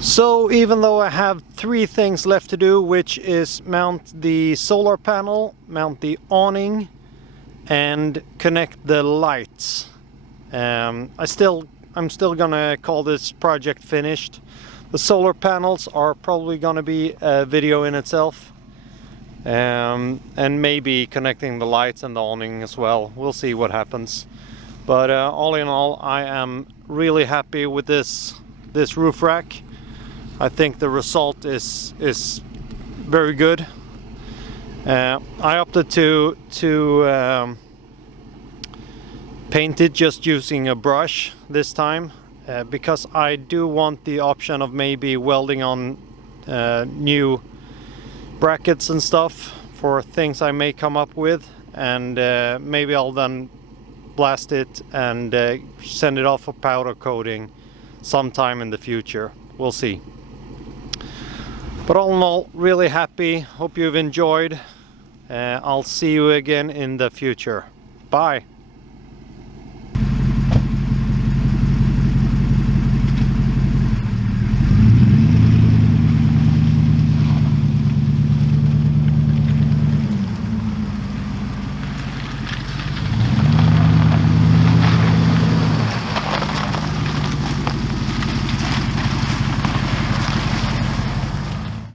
So even though I have 3 things left to do, which is mount the solar panel, mount the awning and connect the lights, I'm still gonna call this project finished. The solar panels are probably gonna be a video in itself, and maybe connecting the lights and the awning as well. We'll see what happens. But all in all, I am really happy with this roof rack. I think the result is very good. I opted to paint it just using a brush this time, because I do want the option of maybe welding on new brackets and stuff for things I may come up with, and maybe I'll then blast it and send it off for powder coating sometime in the future. We'll see. But all in all, really happy. Hope you've enjoyed. I'll see you again in the future. Bye.